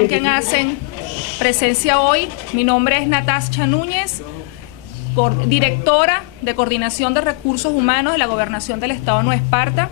con quien hacen presencia hoy. Mi nombre es Natascha Núñez, directora de Coordinación de Recursos Humanos de la Gobernación del Estado de Nueva Esparta.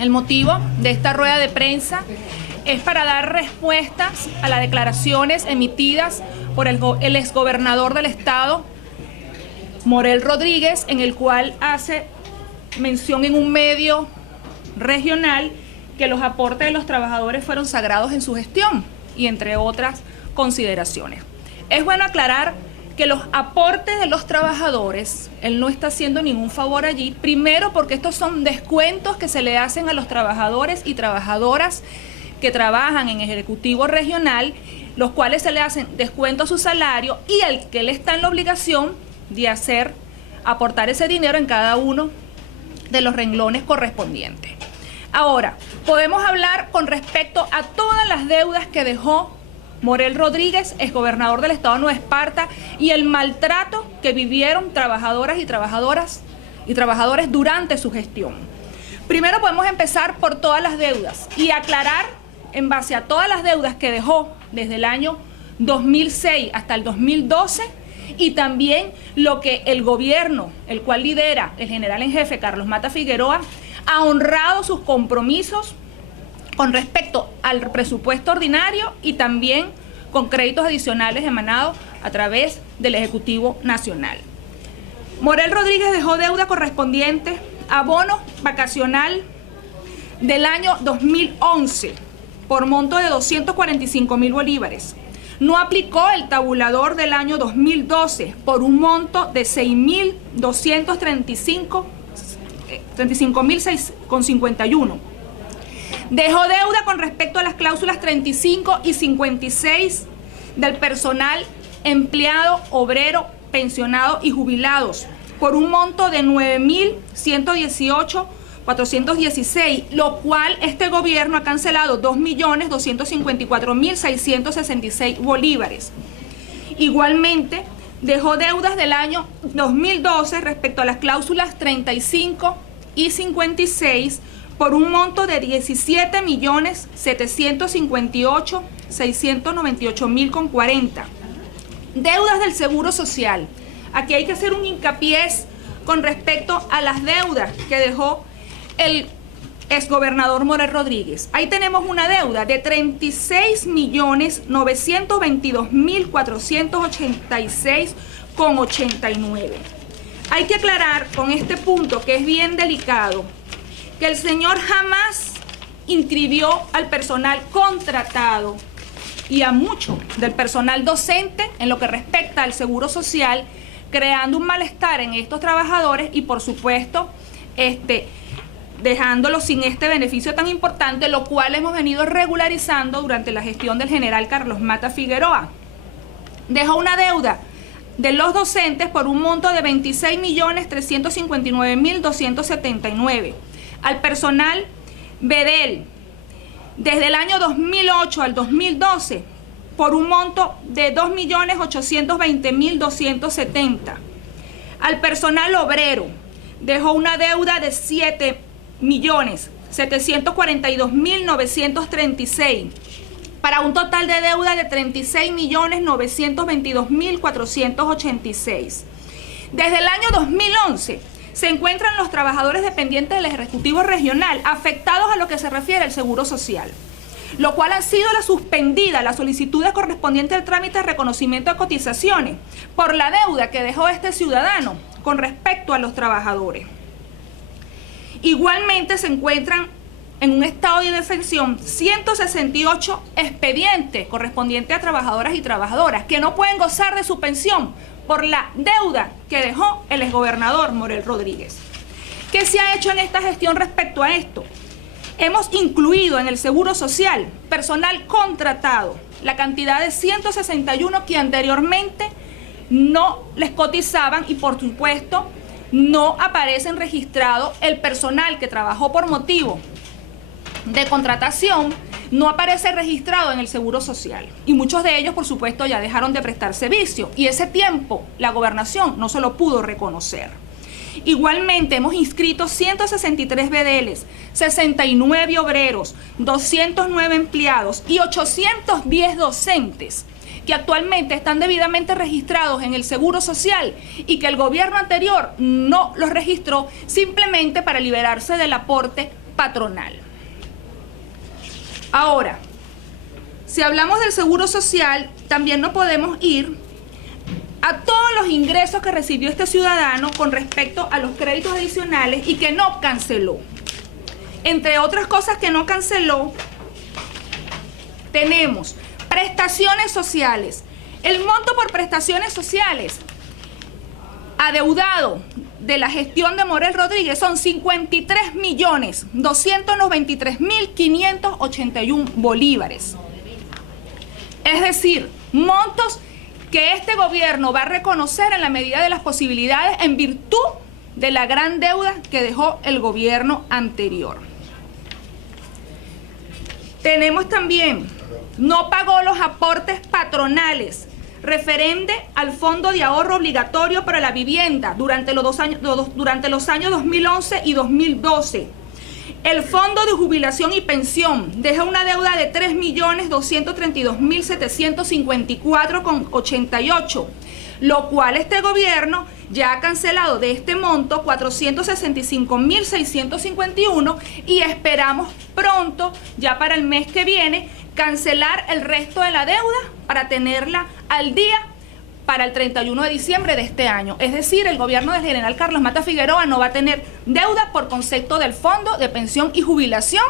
El motivo de esta rueda de prensa es para dar respuestas a las declaraciones emitidas por el exgobernador del Estado, Morel Rodríguez, en el cual hace mención en un medio regional que los aportes de los trabajadores fueron sagrados en su gestión y entre otras consideraciones. Es bueno aclarar que los aportes de los trabajadores, él no está haciendo ningún favor allí, primero porque estos son descuentos que se le hacen a los trabajadores y trabajadoras que trabajan en el Ejecutivo Regional, los cuales se le hacen descuento a su salario y al que él está en la obligación de aportar ese dinero en cada uno de los renglones correspondientes. Ahora, podemos hablar con respecto a todas las deudas que dejó Morel Rodríguez, exgobernador del Estado de Nueva Esparta, y el maltrato que vivieron trabajadoras y trabajadores durante su gestión. Primero podemos empezar por todas las deudas y aclarar en base a todas las deudas que dejó desde el año 2006 hasta el 2012 y también lo que el gobierno, el cual lidera el general en jefe Carlos Mata Figueroa, ha honrado sus compromisos con respecto al presupuesto ordinario y también con créditos adicionales emanados a través del Ejecutivo Nacional. Morel Rodríguez dejó deuda correspondiente a bono vacacional del año 2011 por monto de 245.000 bolívares. No aplicó el tabulador del año 2012 por un monto de 35.651. Dejó deuda con respecto a las cláusulas 35 y 56 del personal empleado, obrero, pensionado y jubilados por un monto de 9.118.416, lo cual este gobierno ha cancelado 2.254.666 bolívares. Igualmente, dejó deudas del año 2012 respecto a las cláusulas 35 y 56 por un monto de 17.758.698.040. Deudas del Seguro Social. Aquí hay que hacer un hincapié con respecto a las deudas que dejó el exgobernador Morel Rodríguez. Ahí tenemos una deuda de 36.922.486,89. Hay que aclarar con este punto, que es bien delicado, que el señor jamás inscribió al personal contratado y a mucho del personal docente en lo que respecta al Seguro Social, creando un malestar en estos trabajadores y por supuesto dejándolos sin este beneficio tan importante, lo cual hemos venido regularizando durante la gestión del general Carlos Mata Figueroa. Dejó una deuda de los docentes por un monto de 26.359.279. Al personal BEDEL, desde el año 2008 al 2012, por un monto de 2.820.270. Al personal obrero, dejó una deuda de 7.742.936, para un total de deuda de 36.922.486. Desde el año 2011, se encuentran los trabajadores dependientes del Ejecutivo Regional afectados a lo que se refiere al Seguro Social, lo cual ha sido suspendida las solicitudes correspondientes al trámite de reconocimiento de cotizaciones por la deuda que dejó este ciudadano con respecto a los trabajadores. Igualmente se encuentran en un estado de indefensión 168 expedientes correspondientes a trabajadoras y trabajadoras que no pueden gozar de su pensión por la deuda que dejó el exgobernador Morel Rodríguez. ¿Qué se ha hecho en esta gestión respecto a esto? Hemos incluido en el Seguro Social personal contratado, la cantidad de 161 que anteriormente no les cotizaban y por supuesto no aparecen registrados el personal que trabajó por motivo de contratación, no aparece registrado en el Seguro Social y muchos de ellos por supuesto ya dejaron de prestar servicio y ese tiempo la gobernación no se lo pudo reconocer. Igualmente hemos inscrito 163 BDLs, 69 obreros, 209 empleados y 810 docentes que actualmente están debidamente registrados en el Seguro Social y que el gobierno anterior no los registró simplemente para liberarse del aporte patronal. Ahora, si hablamos del Seguro Social, también no podemos ir a todos los ingresos que recibió este ciudadano con respecto a los créditos adicionales y que no canceló. Entre otras cosas que no canceló, tenemos prestaciones sociales. El monto por prestaciones sociales adeudado de la gestión de Morel Rodríguez son 53.293.581 bolívares. Es decir, montos que este gobierno va a reconocer en la medida de las posibilidades en virtud de la gran deuda que dejó el gobierno anterior. Tenemos también, no pagó los aportes patronales referente al Fondo de Ahorro Obligatorio para la Vivienda durante los años 2011 y 2012. El Fondo de Jubilación y Pensión deja una deuda de 3.232.754,88, lo cual este gobierno ya ha cancelado de este monto 465.651 y esperamos pronto, ya para el mes que viene, cancelar el resto de la deuda para tenerla al día para el 31 de diciembre de este año. Es decir, el gobierno del general Carlos Mata Figueroa no va a tener deuda por concepto del Fondo de Pensión y Jubilación,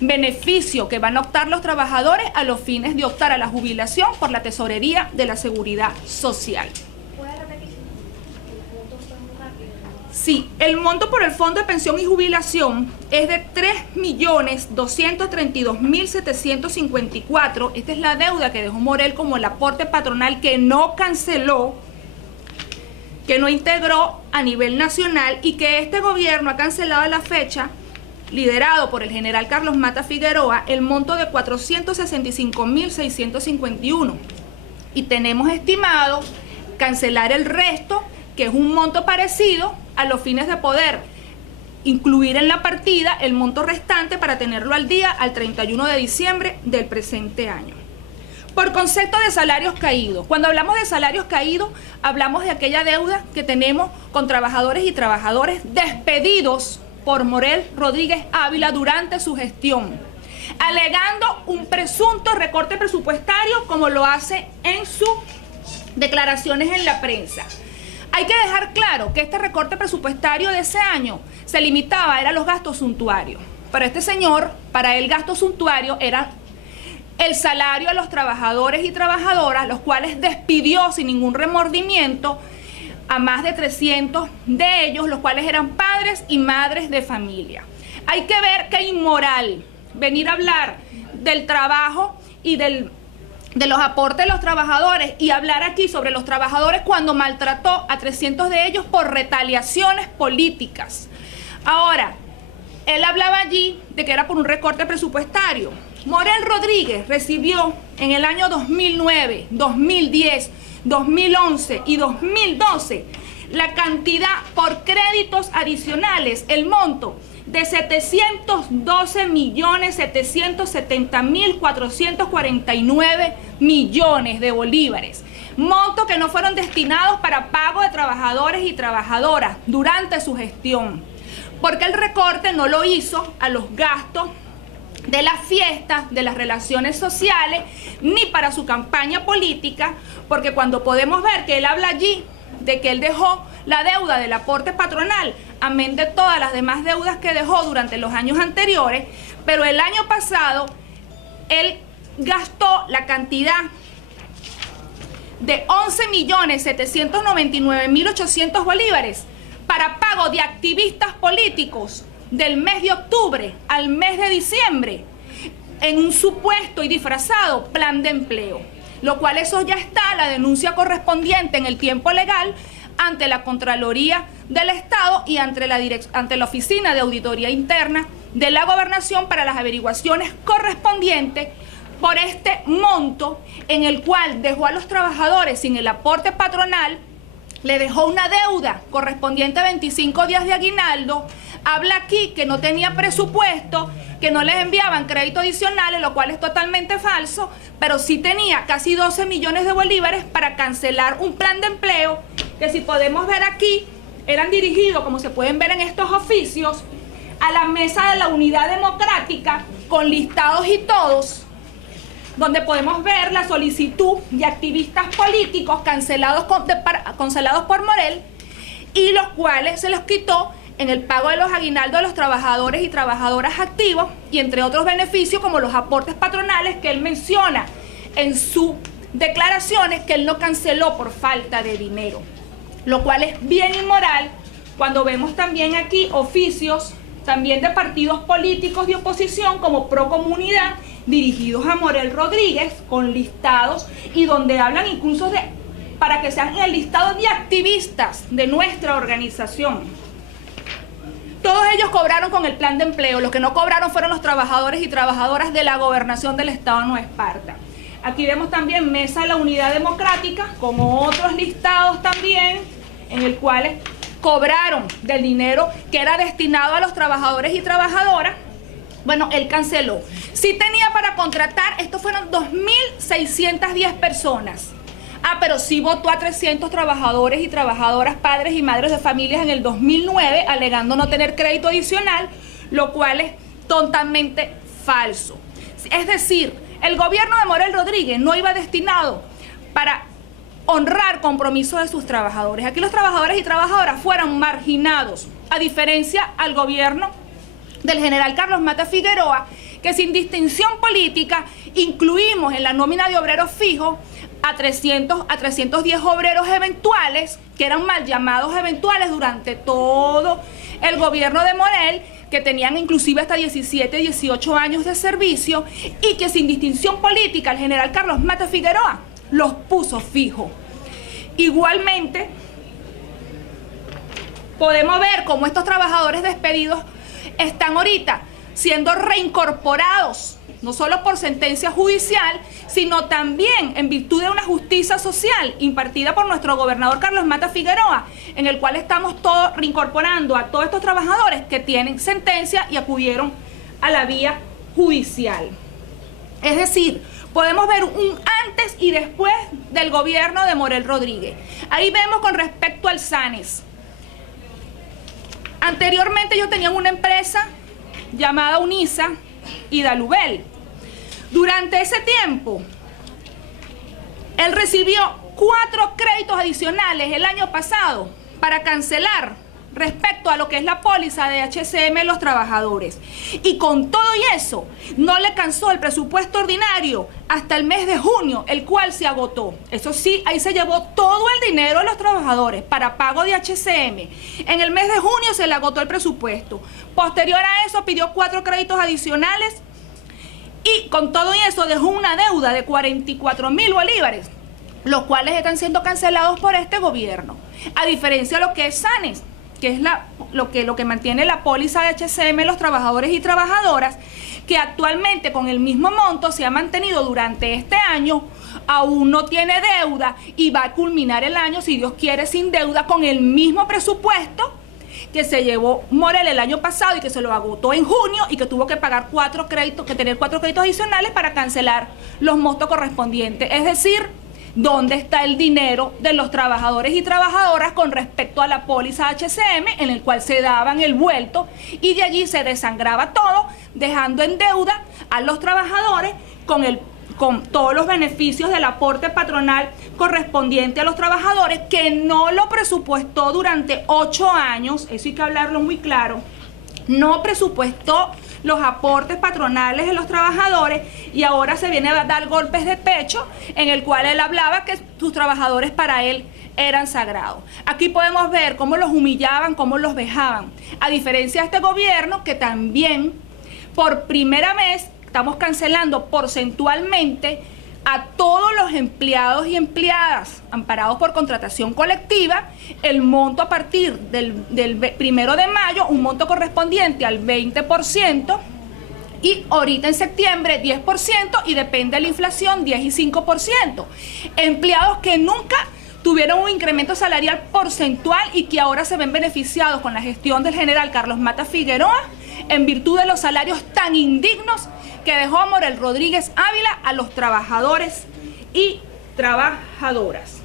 beneficio que van a optar los trabajadores a los fines de optar a la jubilación por la Tesorería de la Seguridad Social. Sí, el monto por el Fondo de Pensión y Jubilación es de 3.232.754. Esta es la deuda que dejó Morel como el aporte patronal que no canceló, que no integró a nivel nacional y que este gobierno ha cancelado a la fecha, liderado por el general Carlos Mata Figueroa, el monto de 465.651. Y tenemos estimado cancelar el resto, que es un monto parecido, a los fines de poder incluir en la partida el monto restante para tenerlo al día al 31 de diciembre del presente año. Por concepto de salarios caídos. Cuando hablamos de salarios caídos, hablamos de aquella deuda que tenemos con trabajadores y trabajadoras despedidos por Morel Rodríguez Ávila durante su gestión, alegando un presunto recorte presupuestario como lo hace en sus declaraciones en la prensa. Hay que dejar claro que este recorte presupuestario de ese año se limitaba, era los gastos suntuarios. Pero este señor, para él gasto suntuario era el salario a los trabajadores y trabajadoras, los cuales despidió sin ningún remordimiento a más de 300 de ellos, los cuales eran padres y madres de familia. Hay que ver qué inmoral venir a hablar del trabajo y de los aportes de los trabajadores y hablar aquí sobre los trabajadores cuando maltrató a 300 de ellos por retaliaciones políticas. Ahora, él hablaba allí de que era por un recorte presupuestario. Morel Rodríguez recibió en el año 2009, 2010, 2011 y 2012 la cantidad por créditos adicionales, el monto de 712.770.449 millones de bolívares, montos que no fueron destinados para pago de trabajadores y trabajadoras durante su gestión, porque el recorte no lo hizo a los gastos de las fiestas, de las relaciones sociales, ni para su campaña política, porque cuando podemos ver que él habla allí de que él dejó la deuda del aporte patronal, amén de todas las demás deudas que dejó durante los años anteriores, pero el año pasado él gastó la cantidad de 11.799.800 bolívares para pago de activistas políticos del mes de octubre al mes de diciembre en un supuesto y disfrazado plan de empleo, lo cual eso ya está, la denuncia correspondiente en el tiempo legal ante la Contraloría del Estado y ante la Oficina de Auditoría Interna de la Gobernación para las averiguaciones correspondientes por este monto en el cual dejó a los trabajadores sin el aporte patronal le dejó una deuda correspondiente a 25 días de aguinaldo, habla aquí que no tenía presupuesto, que no les enviaban crédito adicionales, lo cual es totalmente falso, pero sí tenía casi 12 millones de bolívares para cancelar un plan de empleo que, si podemos ver aquí, eran dirigidos, como se pueden ver en estos oficios, a la mesa de la Unidad Democrática, con listados y todos, donde podemos ver la solicitud de activistas políticos cancelados por Morel, y los cuales se los quitó en el pago de los aguinaldos de los trabajadores y trabajadoras activos, y entre otros beneficios como los aportes patronales que él menciona en sus declaraciones que él no canceló por falta de dinero, lo cual es bien inmoral cuando vemos también aquí oficios también de partidos políticos de oposición como Procomunidad, dirigidos a Morel Rodríguez, con listados y donde hablan incluso para que sean el listado de activistas de nuestra organización. Todos ellos cobraron con el plan de empleo. Los que no cobraron fueron los trabajadores y trabajadoras de la gobernación del Estado de Nueva Esparta. Aquí vemos también Mesa de la Unidad Democrática, como otros listados también, en el cual cobraron del dinero que era destinado a los trabajadores y trabajadoras. Bueno, él canceló. Sí tenía para contratar, estos fueron 2.610 personas. Pero sí votó a 300 trabajadores y trabajadoras, padres y madres de familias en el 2009, alegando no tener crédito adicional, lo cual es totalmente falso. Es decir, el gobierno de Morel Rodríguez no iba destinado para honrar compromisos de sus trabajadores. Aquí los trabajadores y trabajadoras fueron marginados, a diferencia al gobierno del general Carlos Mata Figueroa, que sin distinción política incluimos en la nómina de obreros fijos a 310 obreros eventuales, que eran mal llamados eventuales durante todo el gobierno de Morel, que tenían inclusive hasta 17, 18 años de servicio, y que sin distinción política el general Carlos Mata Figueroa los puso fijos. Igualmente, podemos ver cómo estos trabajadores despedidos están ahorita siendo reincorporados, no solo por sentencia judicial, sino también en virtud de una justicia social impartida por nuestro gobernador Carlos Mata Figueroa, en el cual estamos todos reincorporando a todos estos trabajadores que tienen sentencia y acudieron a la vía judicial. Es decir, podemos ver un antes y después del gobierno de Morel Rodríguez. Ahí vemos con respecto al SANES. Anteriormente ellos tenían una empresa llamada Unisa y Dalubel. Durante ese tiempo, él recibió 4 créditos adicionales el año pasado para cancelar respecto a lo que es la póliza de HCM de los trabajadores. Y con todo y eso, no le alcanzó el presupuesto ordinario hasta el mes de junio, el cual se agotó. Eso sí, ahí se llevó todo el dinero de los trabajadores para pago de HCM. En el mes de junio se le agotó el presupuesto. Posterior a eso, pidió 4 créditos adicionales y con todo y eso dejó una deuda de 44.000 bolívares, los cuales están siendo cancelados por este gobierno. A diferencia de lo que es SANES, que es lo que mantiene la póliza de HCM los trabajadores y trabajadoras, que actualmente con el mismo monto se ha mantenido durante este año, aún no tiene deuda y va a culminar el año, si Dios quiere, sin deuda, con el mismo presupuesto que se llevó Morel el año pasado y que se lo agotó en junio y que tuvo que pagar 4 créditos, que tener 4 créditos adicionales para cancelar los montos correspondientes. Es decir, ¿dónde está el dinero de los trabajadores y trabajadoras con respecto a la póliza HCM, en el cual se daban el vuelto y de allí se desangraba todo, dejando en deuda a los trabajadores con todos los beneficios del aporte patronal correspondiente a los trabajadores, que no lo presupuestó durante 8 años, eso hay que hablarlo muy claro, no presupuestó los aportes patronales de los trabajadores y ahora se viene a dar golpes de pecho en el cual él hablaba que sus trabajadores para él eran sagrados. Aquí podemos ver cómo los humillaban, cómo los vejaban. A diferencia de este gobierno, que también por primera vez estamos cancelando porcentualmente a todos los empleados y empleadas amparados por contratación colectiva, el monto a partir del 1 de mayo, un monto correspondiente al 20%, y ahorita en septiembre 10%, y depende de la inflación 10 y 5%. Empleados que nunca tuvieron un incremento salarial porcentual y que ahora se ven beneficiados con la gestión del general Carlos Mata Figueroa en virtud de los salarios tan indignos que dejó Morel Rodríguez Ávila a los trabajadores y trabajadoras.